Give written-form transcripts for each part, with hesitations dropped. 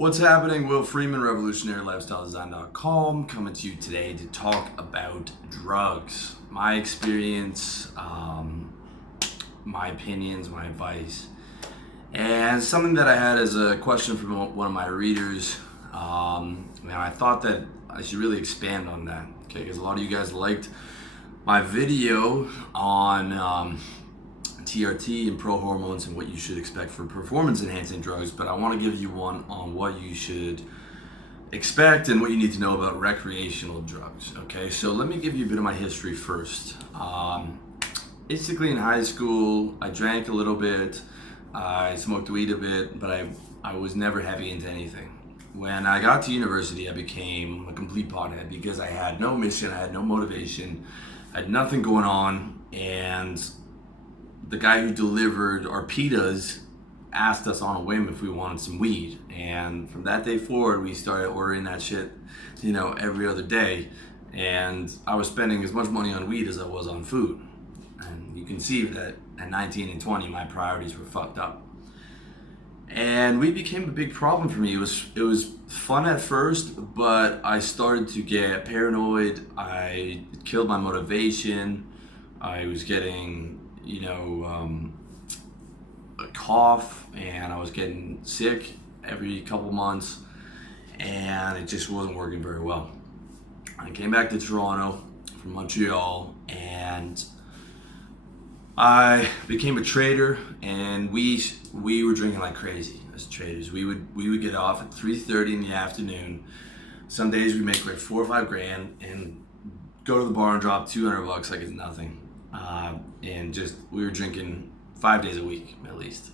What's happening? Will Freeman, RevolutionaryLifestyleDesign.com, coming to you today to talk about drugs. My experience, my opinions, my advice, and something that I had as a question from one of my readers. And I thought that I should really expand on that, okay? Because a lot of you guys liked my video on TRT and pro hormones and what you should expect for performance enhancing drugs, but I want to give you one on what you should expect and what you need to know about recreational drugs. Okay, so let me give you a bit of my history first. Basically in high school, I drank a little bit, I smoked weed a bit, but I was never heavy into anything. When I got to university, I became a complete pothead because I had no mission, I had no motivation, I had nothing going on, and the guy who delivered our pitas asked us on a whim if we wanted some weed. And from that day forward, we started ordering that shit, every other day. And I was spending as much money on weed as I was on food. And you can see that at 19 and 20, my priorities were fucked up. And weed became a big problem for me. It was fun at first, but I started to get paranoid. It killed my motivation. I was getting a cough, and I was getting sick every couple months, and it just wasn't working very well. I came back to Toronto from Montreal, and I became a trader, and we were drinking like crazy as traders. We would get off at 3:30 in the afternoon. Some days we make like $4 or $5 grand and go to the bar and drop $200 like it's nothing. And we were drinking 5 days a week at least.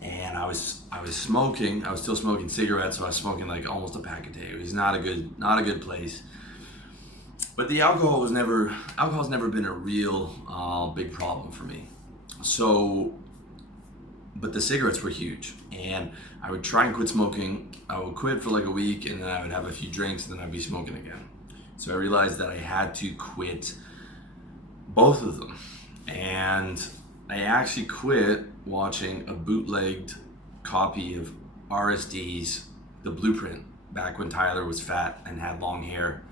And I was smoking. I was still smoking cigarettes, so I was smoking like almost a pack a day. It was not a good place. But the alcohol's never been a real big problem for me. So, but the cigarettes were huge, and I would try and quit smoking. I would quit for like a week, and then I would have a few drinks, and then I'd be smoking again. So I realized that I had to quit both of them. And I actually quit watching a bootlegged copy of RSD's The Blueprint back when Tyler was fat and had long hair.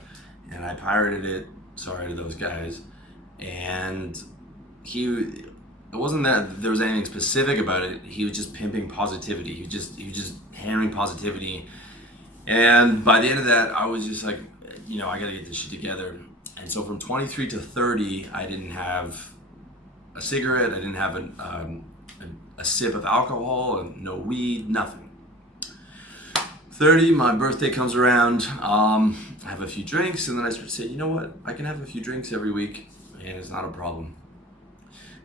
And I pirated it, sorry to those guys. And it wasn't that there was anything specific about it. He was just pimping positivity. He was just hammering positivity. And by the end of that, I was just like, I gotta get this shit together. And so from 23 to 30, I didn't have a cigarette, I didn't have a sip of alcohol, and no weed, nothing. 30, my birthday comes around, I have a few drinks, and then I said, you know what, I can have a few drinks every week, and it's not a problem.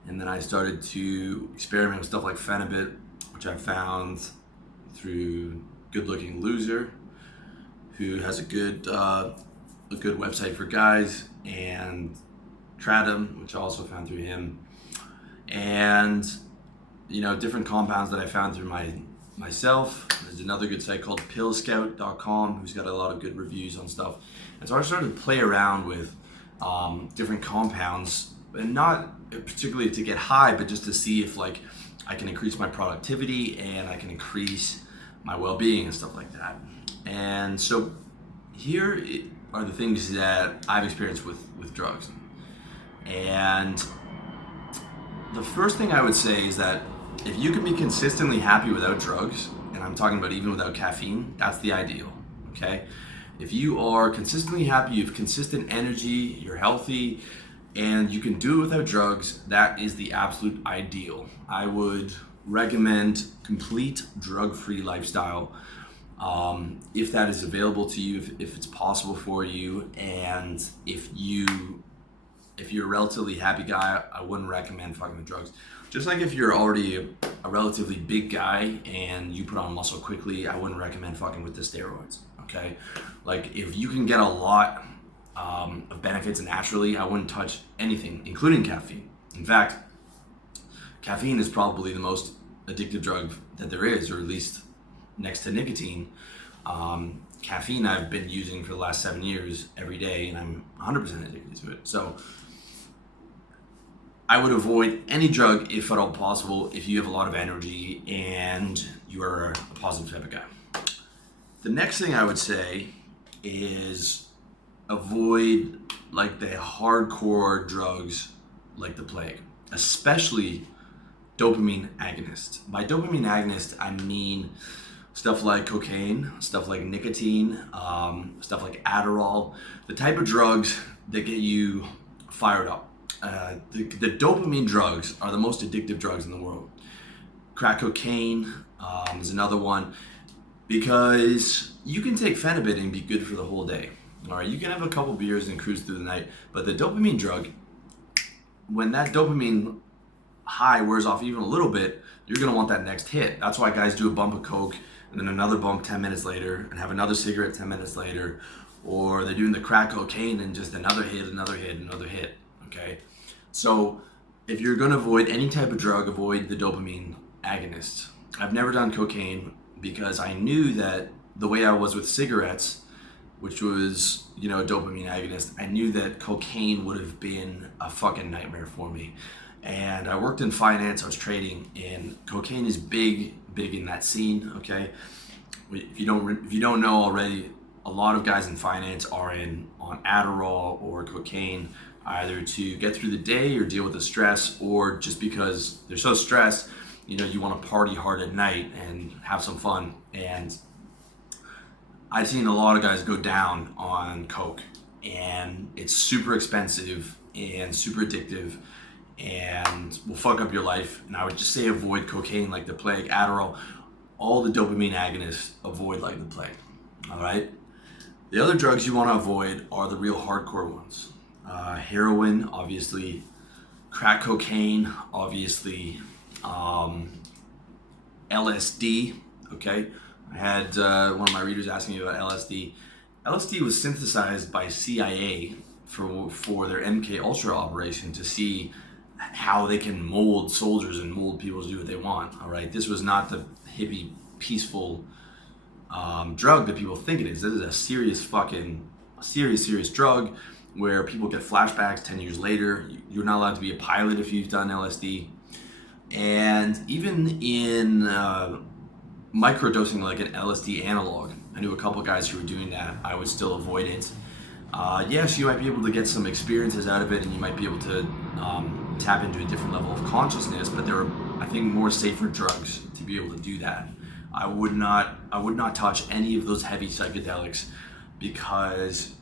And then I started to experiment with stuff like Phenibut, which I found through Good Looking Loser, who has a good website for guys, and Kratom, which I also found through him, and different compounds that I found through myself. There's another good site called pillscout.com who's got a lot of good reviews on stuff. And so I started to play around with different compounds, and not particularly to get high, but just to see if I can increase my productivity and I can increase my well-being and stuff like that. And so here are the things that I've experienced with drugs. And the first thing I would say is that if you can be consistently happy without drugs, and I'm talking about even without caffeine, that's the ideal, okay? If you are consistently happy, you have consistent energy, you're healthy, and you can do it without drugs, that is the absolute ideal. I would recommend complete drug-free lifestyle. If that is available to you, if it's possible for you, and if you're a relatively happy guy, I wouldn't recommend fucking with drugs. Just like if you're already a relatively big guy and you put on muscle quickly, I wouldn't recommend fucking with the steroids, okay? Like if you can get a lot of benefits naturally, I wouldn't touch anything, including caffeine. In fact, caffeine is probably the most addictive drug that there is, or at least next to nicotine. Caffeine I've been using for the last 7 years every day, and I'm 100% addicted to it. So I would avoid any drug if at all possible if you have a lot of energy and you are a positive type of guy. The next thing I would say is avoid like the hardcore drugs like the plague, especially dopamine agonist. By dopamine agonist, I mean stuff like cocaine, stuff like nicotine, stuff like Adderall, the type of drugs that get you fired up. The dopamine drugs are the most addictive drugs in the world. Crack cocaine is another one, because you can take Phenibut and be good for the whole day. All right, you can have a couple beers and cruise through the night, but the dopamine drug, when that dopamine high wears off even a little bit, you're gonna want that next hit. That's why guys do a bump of coke and then another bump 10 minutes later and have another cigarette 10 minutes later, or they're doing the crack cocaine and just another hit, okay? So if you're gonna avoid any type of drug, avoid the dopamine agonist. I've never done cocaine because I knew that the way I was with cigarettes, which was, a dopamine agonist, I knew that cocaine would have been a fucking nightmare for me. And I worked in finance, I was trading, and cocaine is big in that scene, okay? If you don't know already, a lot of guys in finance are on Adderall or cocaine, either to get through the day or deal with the stress, or just because they're so stressed, you want to party hard at night and have some fun. And I've seen a lot of guys go down on coke, and it's super expensive and super addictive and will fuck up your life. And I would just say avoid cocaine like the plague. Adderall, all the dopamine agonists, avoid like the plague. All right. The other drugs you want to avoid are the real hardcore ones. Heroin, obviously. Crack cocaine, obviously. LSD, okay? I had one of my readers asking me about LSD. LSD was synthesized by CIA for their MK Ultra operation to see how they can mold soldiers and mold people to do what they want, all right? This was not the hippie, peaceful drug that people think it is. This is a serious drug where people get flashbacks 10 years later. You're not allowed to be a pilot if you've done LSD. And even in microdosing like an LSD analog, I knew a couple guys who were doing that. I would still avoid it. Yes, you might be able to get some experiences out of it, and you might be able to tap into a different level of consciousness, but there are, I think, more safer drugs to be able to do that. I would not touch any of those heavy psychedelics, because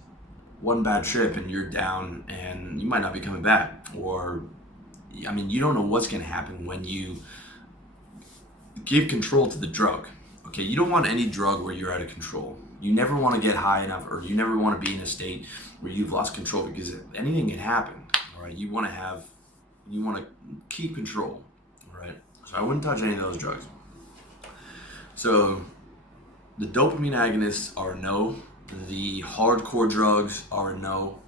one bad trip and you're down and you might not be coming back. Or, you don't know what's going to happen when you give control to the drug. Okay, you don't want any drug where you're out of control. You never want to get high enough, or you never want to be in a state where you've lost control, because anything can happen. All right, you want to keep control. All right, so I wouldn't touch any of those drugs. So the dopamine agonists are a no. The hardcore drugs are a no.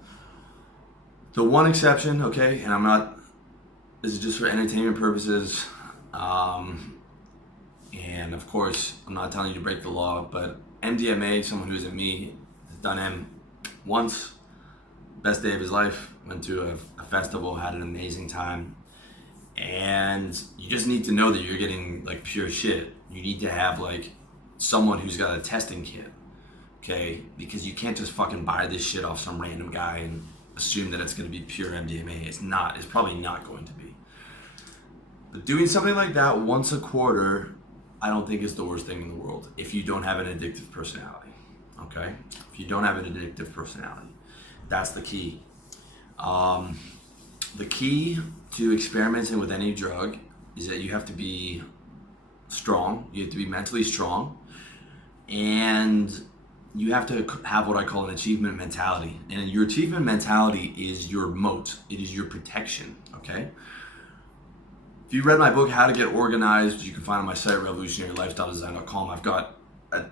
The one exception, okay, and this is just for entertainment purposes, and of course, I'm not telling you to break the law, but MDMA, someone who isn't me, has done M once, best day of his life, went to a festival, had an amazing time, and you just need to know that you're getting like pure shit. You need to have like someone who's got a testing kit, okay, because you can't just fucking buy this shit off some random guy and assume that it's going to be pure MDMA. It's probably not going to be. But doing something like that once a quarter, I don't think is the worst thing in the world if you don't have an addictive personality, okay? If you don't have an addictive personality, that's the key. The key to experimenting with any drug is that you have to be strong, you have to be mentally strong, and you have to have what I call an achievement mentality. And your achievement mentality is your moat, it is your protection, okay? If you read my book, How to Get Organized, you can find on my site, revolutionarylifestyledesign.com. I've got an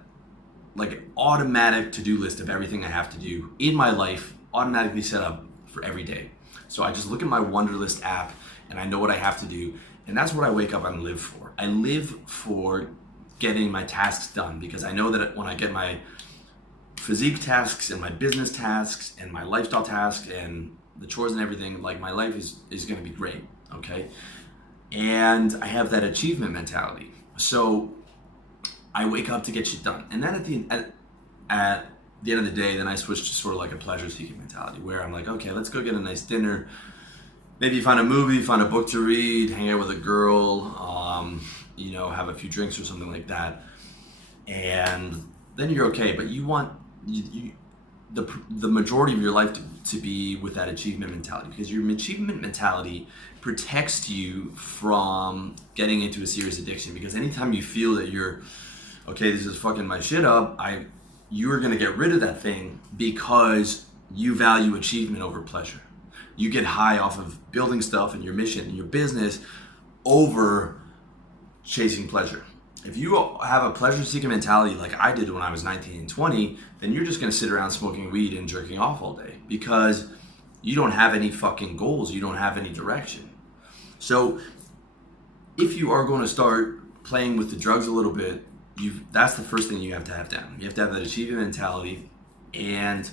automatic to-do list of everything I have to do in my life, automatically set up for every day. So I just look at my Wunderlist app and I know what I have to do. And that's what I wake up and live for. I live for getting my tasks done, because I know that when I get my physique tasks and my business tasks and my lifestyle tasks and the chores and everything, like my life is going to be great, okay? And I have that achievement mentality. So I wake up to get shit done. And then at the end of the day, then I switch to sort of like a pleasure-seeking mentality where I'm like, okay, let's go get a nice dinner. Maybe find a movie, find a book to read, hang out with a girl, have a few drinks or something like that. And then you're okay, but you want the majority of your life to be with that achievement mentality, because your achievement mentality protects you from getting into a serious addiction. Because anytime you feel that you're, okay, this is fucking my shit up, you're gonna get rid of that thing because you value achievement over pleasure. You get high off of building stuff and your mission and your business over chasing pleasure. If you have a pleasure-seeking mentality like I did when I was 19 and 20, then you're just gonna sit around smoking weed and jerking off all day because you don't have any fucking goals, you don't have any direction. So if you are gonna start playing with the drugs a little bit, that's the first thing you have to have down. You have to have that achievement mentality, and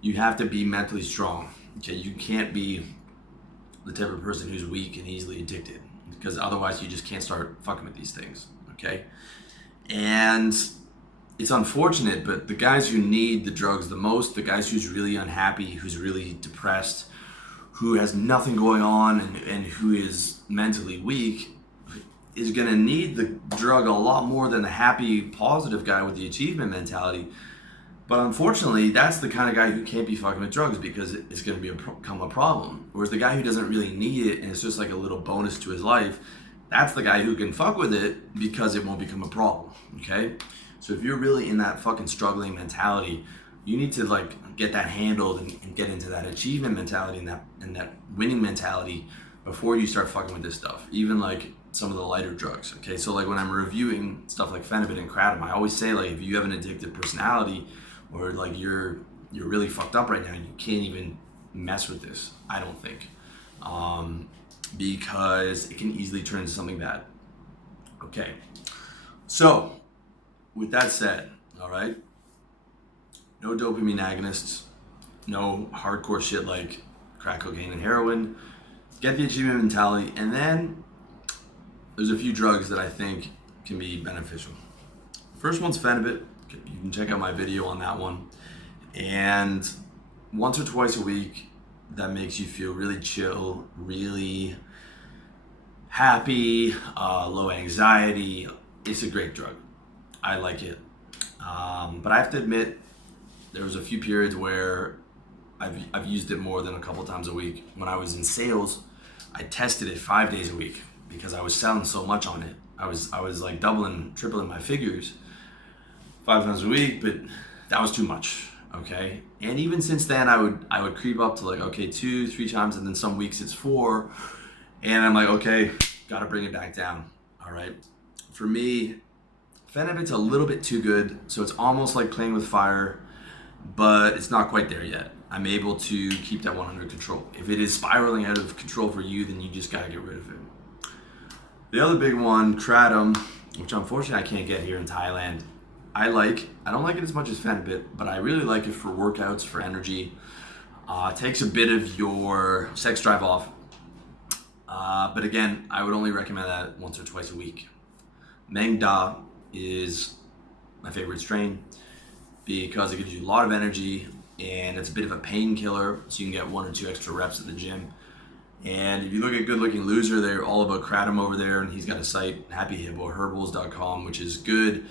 you have to be mentally strong. Okay, you can't be the type of person who's weak and easily addicted, because otherwise you just can't start fucking with these things. Okay, and it's unfortunate, but the guys who need the drugs the most, the guys who's really unhappy, who's really depressed, who has nothing going on, and who is mentally weak, is going to need the drug a lot more than the happy, positive guy with the achievement mentality. But unfortunately, that's the kind of guy who can't be fucking with drugs because it's going to become a problem. Whereas the guy who doesn't really need it and it's just like a little bonus to his life, that's the guy who can fuck with it because it won't become a problem, okay? So if you're really in that fucking struggling mentality, you need to like get that handled and get into that achievement mentality and that winning mentality before you start fucking with this stuff. Even like some of the lighter drugs, okay? So like when I'm reviewing stuff like Phenibut and Kratom, I always say like if you have an addictive personality or like you're really fucked up right now, you can't even mess with this, I don't think. Because it can easily turn into something bad. Okay, so with that said, all right, no dopamine agonists, no hardcore shit like crack cocaine and heroin. Get the achievement mentality, and then there's a few drugs that I think can be beneficial. First one's Phenibut. You can check out my video on that one. And once or twice a week, that makes you feel really chill, really happy, low anxiety. It's a great drug. I like it. But I have to admit, there was a few periods where I've used it more than a couple times a week. When I was in sales, I tested it 5 days a week because I was selling so much on it. I was like doubling, tripling my figures 5 times a week, but that was too much. Okay, and even since then, I would creep up to like, okay, 2-3 times, and then some weeks it's 4, and I'm like, okay, gotta bring it back down. All right, for me, Phenibut's a little bit too good, so it's almost like playing with fire, but it's not quite there yet. I'm able to keep that one under control. If it is spiraling out of control for you, then you just gotta get rid of it. The other big one, Kratom, which unfortunately I can't get here in Thailand. I don't like it as much as Phenibut, but I really like it for workouts, for energy. It takes a bit of your sex drive off. But again, I would only recommend that once or twice a week. Maeng Da is my favorite strain because it gives you a lot of energy and it's a bit of a painkiller, so you can get 1 or 2 extra reps at the gym. And if you look at Good Looking Loser, they're all about Kratom over there, and he's got a site, happyhippoherbals.com, which is good.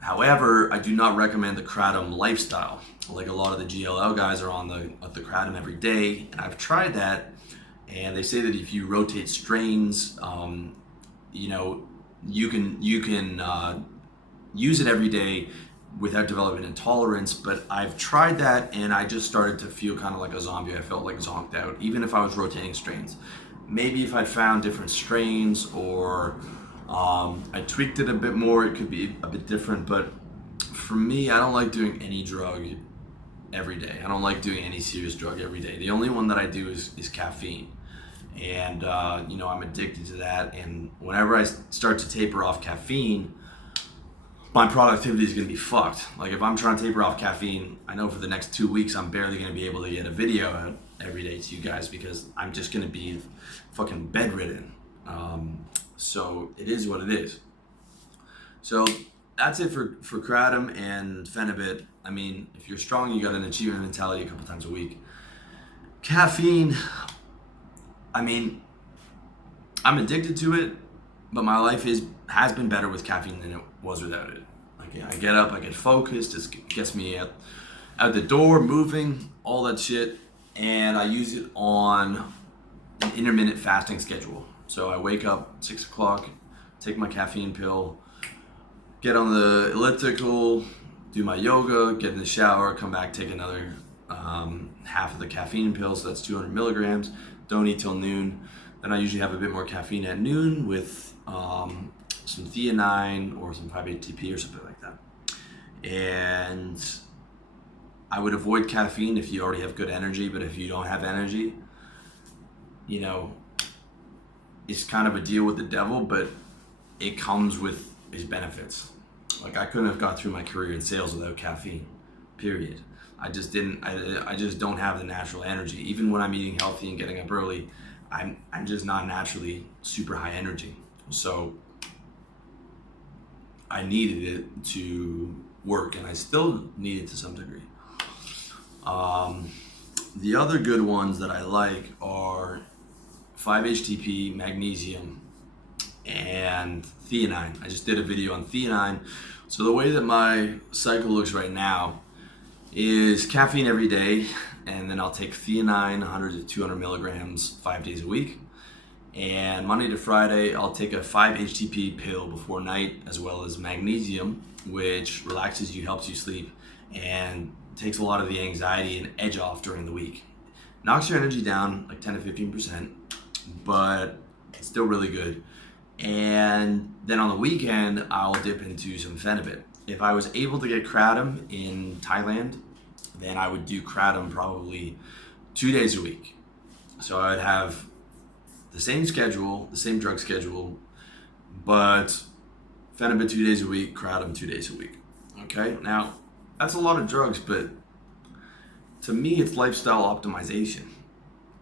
However, I do not recommend the Kratom lifestyle. Like a lot of the GLL guys are on the Kratom every day, and I've tried that, and they say that if you rotate strains, you can use it every day without developing intolerance. But I've tried that, and I just started to feel kind of like a zombie. I felt like zonked out, even if I was rotating strains. Maybe if I found different strains or I tweaked it a bit more, it could be a bit different. But for me, I don't like doing any drug every day. I don't like doing any serious drug every day. The only one that I do is caffeine. And, I'm addicted to that. And whenever I start to taper off caffeine, my productivity is going to be fucked. Like if I'm trying to taper off caffeine, I know for the next 2 weeks, I'm barely going to be able to get a video out every day to you guys because I'm just going to be fucking bedridden. So it is what it is. So that's it for kratom and Phenibut. I mean, if you're strong, you got an achievement mentality a couple times a week. Caffeine, I mean, I'm addicted to it, but my life has been better with caffeine than it was without it. Like, I get up, I get focused, it gets me out the door, moving, all that shit, and I use it on an intermittent fasting schedule. So I wake up 6 o'clock, take my caffeine pill, get on the elliptical, do my yoga, get in the shower, come back, take another half of the caffeine pill, so that's 200 milligrams. Don't eat till noon. Then I usually have a bit more caffeine at noon with some theanine or some 5-HTP or something like that. And I would avoid caffeine if you already have good energy, but if you don't have energy, you know, it's kind of a deal with the devil, but it comes with its benefits. Like, I couldn't have got through my career in sales without caffeine, period. I just didn't, I just don't have the natural energy. Even when I'm eating healthy and getting up early, I'm just not naturally super high energy. So I needed it to work, and I still need it to some degree. The other good ones that I like are 5-HTP, magnesium, and theanine. I just did a video on theanine. So the way that my cycle looks right now is caffeine every day, and then I'll take theanine 100 to 200 milligrams 5 days a week. And Monday to Friday, I'll take a 5-HTP pill before night, as well as magnesium, which relaxes you, helps you sleep, and takes a lot of the anxiety and edge off during the week. Knocks your energy down like 10 to 15%, but it's still really good. And then on the weekend, I'll dip into some Phenibut. If I was able to get kratom in Thailand, then I would do kratom probably 2 days a week. So I would have the same schedule, the same drug schedule, but Phenibut 2 days a week, kratom 2 days a week. Okay, now that's a lot of drugs, but to me, it's lifestyle optimization.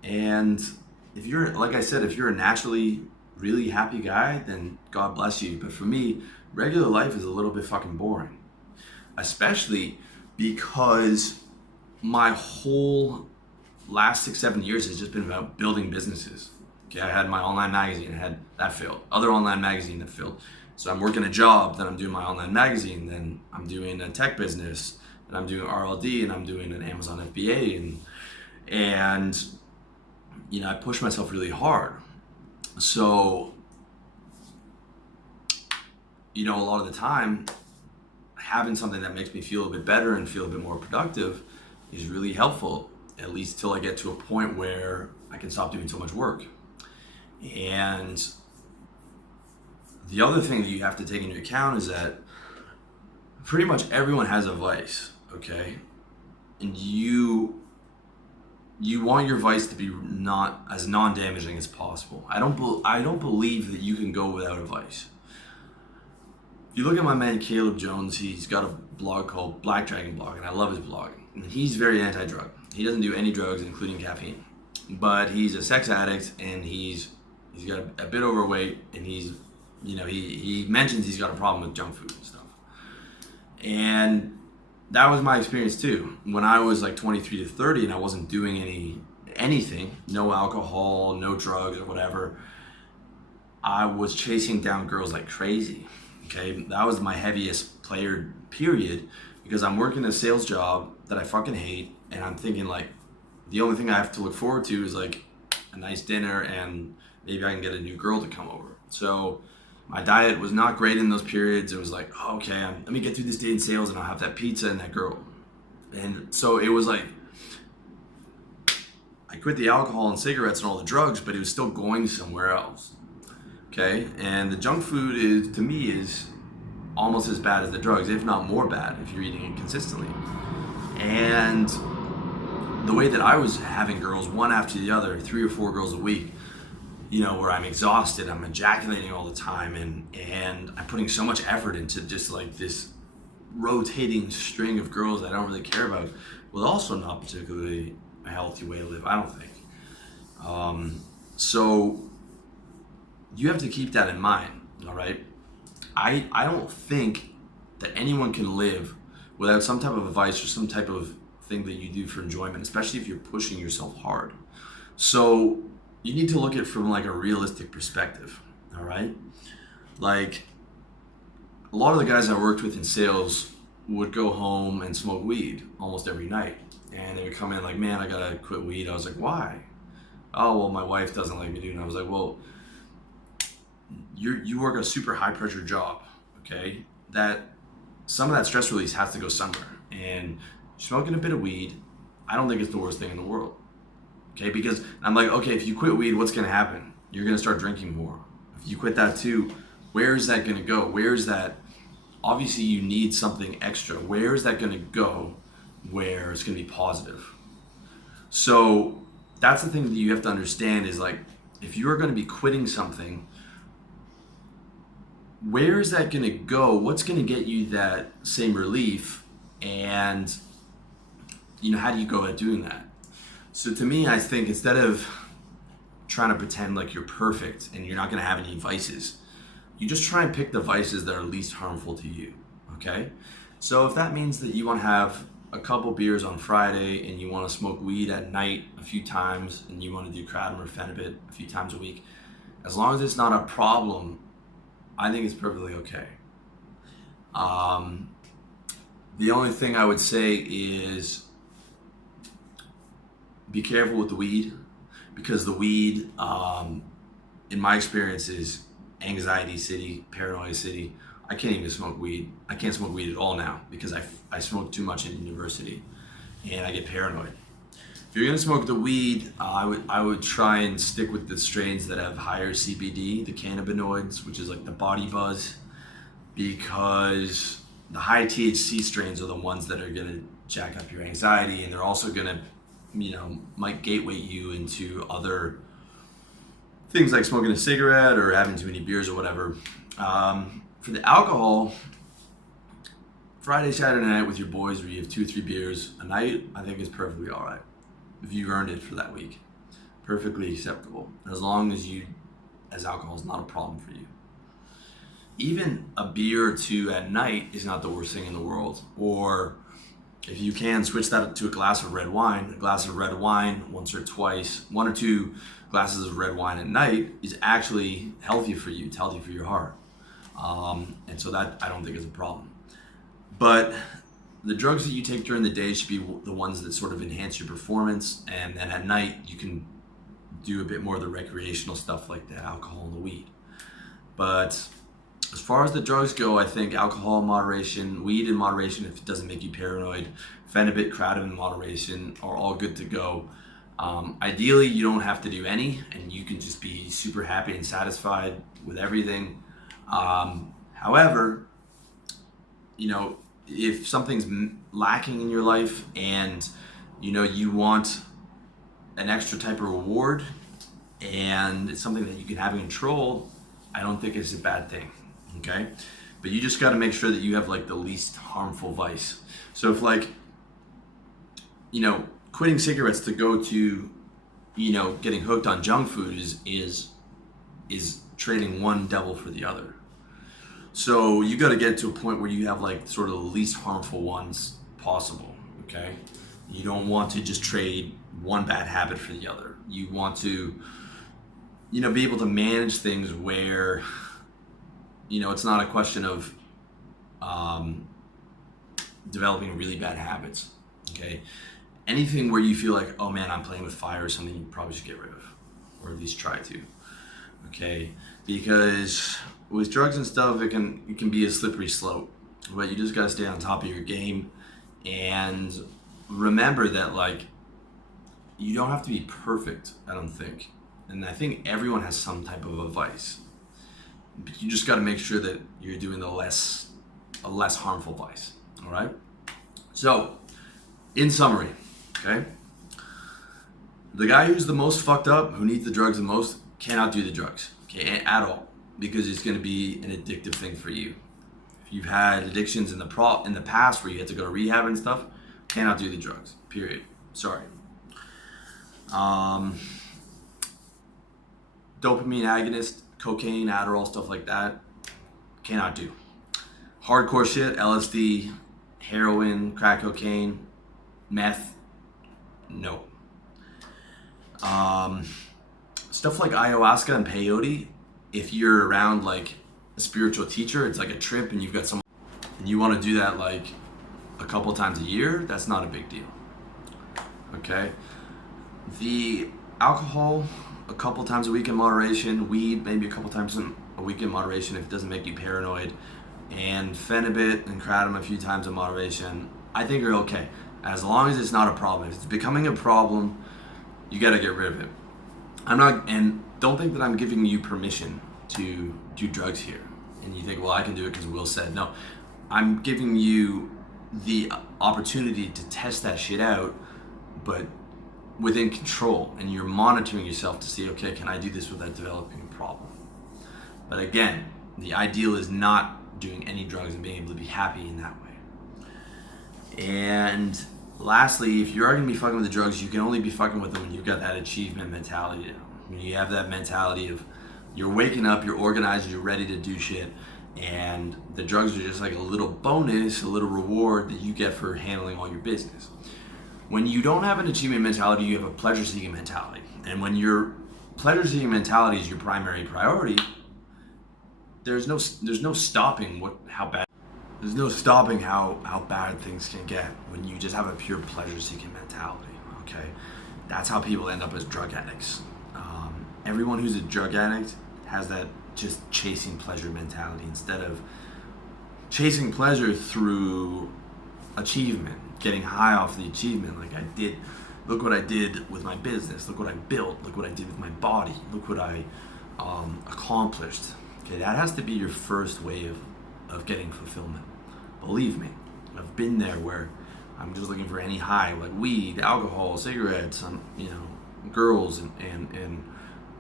And if you're, like I said, if you're a naturally really happy guy, then God bless you. But for me, regular life is a little bit fucking boring, especially because my whole last 6-7 years has just been about building businesses. Okay, I had my online magazine, I had that failed. Other online magazine that failed. So I'm working a job, then I'm doing my online magazine, then I'm doing a tech business, and I'm doing RLD, and I'm doing an Amazon FBA, and you know, I push myself really hard. So, you know, a lot of the time, having something that makes me feel a bit better and feel a bit more productive is really helpful, at least till I get to a point where I can stop doing so much work. And the other thing that you have to take into account is that pretty much everyone has a vice, okay? And you want your vice to be not as non-damaging as possible. I don't believe that you can go without a vice. If you look at my man Caleb Jones, he's got a blog called Black Dragon Blog, and I love his blog. And he's very anti-drug. He doesn't do any drugs, including caffeine. But he's a sex addict, and he's got a bit overweight, and he's, you know, he mentions he's got a problem with junk food and stuff. And that was my experience too. When I was like 23 to 30 and I wasn't doing anything, no alcohol, no drugs or whatever, I was chasing down girls like crazy. Okay, that was my heaviest player period, because I'm working a sales job that I fucking hate, and I'm thinking like the only thing I have to look forward to is like a nice dinner, and maybe I can get a new girl to come over. So my diet was not great in those periods. It was like, oh, okay, let me get through this day in sales and I'll have that pizza and that girl. And so it was like, I quit the alcohol and cigarettes and all the drugs, but it was still going somewhere else. Okay, and the junk food is, to me, is almost as bad as the drugs, if not more bad, if you're eating it consistently. And the way that I was having girls, one after the other, 3 or 4 girls a week, you know, where I'm exhausted, I'm ejaculating all the time, and I'm putting so much effort into just like this rotating string of girls that I don't really care about, was also not particularly a healthy way to live, I don't think. So you have to keep that in mind, all right? I don't think that anyone can live without some type of advice or some type of thing that you do for enjoyment, especially if you're pushing yourself hard. So you need to look at it from like a realistic perspective, all right? Like a lot of the guys I worked with in sales would go home and smoke weed almost every night. And they would come in like, man, I gotta quit weed. I was like, why? Oh, well, my wife doesn't like me doing it. I was like, well, you work a super high pressure job, okay? That some of that stress release has to go somewhere. And smoking a bit of weed, I don't think it's the worst thing in the world, okay? Because I'm like, okay, if you quit weed, what's gonna happen? You're gonna start drinking more. If you quit that too, where is that gonna go? Where is that? Obviously, you need something extra. Where is that gonna go where it's gonna be positive? So that's the thing that you have to understand is like, if you're gonna be quitting something, where is that going to go? What's going to get you that same relief? And, how do you go about doing that? So to me, I think instead of trying to pretend like you're perfect and you're not going to have any vices, you just try and pick the vices that are least harmful to you, okay? So if that means that you want to have a couple beers on Friday and you want to smoke weed at night a few times and you want to do kratom or phenibut a few times a week, as long as it's not a problem, I think it's perfectly okay. The only thing I would say is be careful with the weed, because the weed, in my experience, is anxiety city, paranoia city. I can't even smoke weed. I can't smoke weed at all now because I smoked too much in university and I get paranoid. If you're gonna smoke the weed, I would try and stick with the strains that have higher CBD, the cannabinoids, which is like the body buzz, because the high THC strains are the ones that are gonna jack up your anxiety, and they're also gonna, might gateway you into other things like smoking a cigarette or having too many beers or whatever. For the alcohol, Friday, Saturday night with your boys where you have 2 or 3 beers a night, I think is perfectly all right. If you've earned it for that week, perfectly acceptable. As long as alcohol is not a problem for you. Even a beer or 2 at night is not the worst thing in the world. Or if you can, switch that to a glass of red wine. A glass of red wine once or twice, 1 or 2 glasses of red wine at night is actually healthy for you. It's healthy for your heart. And so that I don't think is a problem. But the drugs that you take during the day should be the ones that sort of enhance your performance, and then at night you can do a bit more of the recreational stuff like the alcohol and the weed. But as far as the drugs go, I think alcohol in moderation, weed in moderation if it doesn't make you paranoid, phenibut, kratom in moderation are all good to go. Ideally, you don't have to do any, and you can just be super happy and satisfied with everything. However, if something's lacking in your life and you want an extra type of reward and it's something that you can have in control, I don't think it's a bad thing, okay? But you just got to make sure that you have like the least harmful vice. So if quitting cigarettes to go to getting hooked on junk food is trading one devil for the other. So you got to get to a point where you have like sort of the least harmful ones possible, okay? You don't want to just trade one bad habit for the other. You want to, be able to manage things where, it's not a question of developing really bad habits, okay? Anything where you feel like, oh man, I'm playing with fire or something, you probably should get rid of, or at least try to, okay? Because with drugs and stuff, it can be a slippery slope, but you just gotta stay on top of your game and remember that you don't have to be perfect, I don't think. And I think everyone has some type of a vice. But you just gotta make sure that you're doing a less harmful vice, all right? So, in summary, okay? The guy who's the most fucked up, who needs the drugs the most, cannot do the drugs, okay, at all. Because it's going to be an addictive thing for you. If you've had addictions in the past where you had to go to rehab and stuff, cannot do the drugs. Period. Sorry. Dopamine agonist, cocaine, Adderall, stuff like that, cannot do. Hardcore shit, LSD, heroin, crack cocaine, meth, no. Stuff like ayahuasca and peyote, if you're around like a spiritual teacher, it's like a trip and you've got someone and you want to do that like a couple times a year, that's not a big deal. Okay? The alcohol, a couple times a week in moderation, weed maybe a couple times a week in moderation if it doesn't make you paranoid, and phenibut and kratom a few times in moderation, I think are okay. As long as it's not a problem. If it's becoming a problem, you gotta get rid of it. I'm not, and don't think that I'm giving you permission to do drugs here. And you think, well, I can do it because Will said. No, I'm giving you the opportunity to test that shit out, but within control, and you're monitoring yourself to see, okay, can I do this without developing a problem? But again, the ideal is not doing any drugs and being able to be happy in that way. And lastly, if you are going to be fucking with the drugs, you can only be fucking with them when you've got that achievement mentality. When you have that mentality of you're waking up, you're organized, you're ready to do shit, and the drugs are just like a little bonus, a little reward that you get for handling all your business. When you don't have an achievement mentality, you have a pleasure-seeking mentality. And when your pleasure-seeking mentality is your primary priority, there's no stopping how bad things can get when you just have a pure pleasure-seeking mentality. Okay, that's how people end up as drug addicts. Everyone who's a drug addict has that just chasing pleasure mentality instead of chasing pleasure through achievement, getting high off the achievement. Like I did, look what I did with my business. Look what I built. Look what I did with my body. Look what I accomplished. Okay, that has to be your first way of getting fulfillment. Believe me, I've been there where I'm just looking for any high, like weed, alcohol, cigarettes, girls, and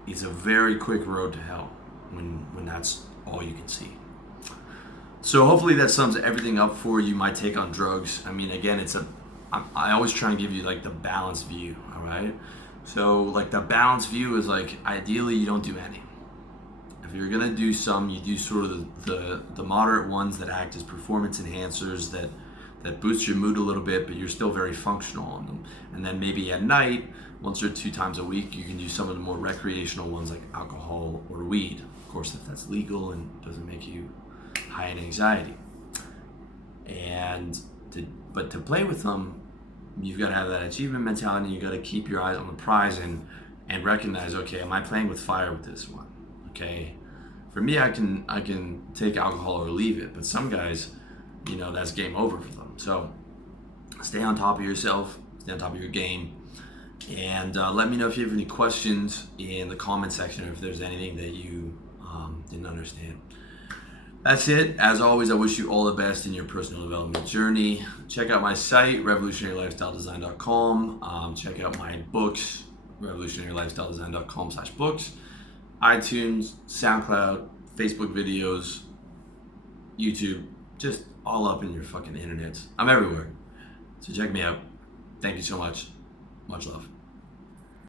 it's a very quick road to hell when that's all you can see. So hopefully that sums everything up for you, my take on drugs. I mean, again, I always try and give you like the balanced view, all right? So like the balanced view is like, ideally you don't do any. If you're gonna do some, you do sort of the moderate ones that act as performance enhancers that boost your mood a little bit, but you're still very functional on them. And then maybe at night, once or two times a week, you can do some of the more recreational ones like alcohol or weed. Of course, if that's legal and doesn't make you high in anxiety. But to play with them, you've got to have that achievement mentality. You've got to keep your eyes on the prize and recognize, okay, am I playing with fire with this one? Okay, for me, I can take alcohol or leave it, but some guys, that's game over for them. So stay on top of yourself, stay on top of your game, and let me know if you have any questions in the comment section, or if there's anything that you didn't understand. That's it. As always, I wish you all the best in your personal development journey. Check out my site, revolutionarylifestyledesign.com. Check out my books, revolutionarylifestyledesign.com/books. iTunes, SoundCloud, Facebook videos, YouTube, just all up in your fucking internets. I'm everywhere. So check me out. Thank you so much. Much love.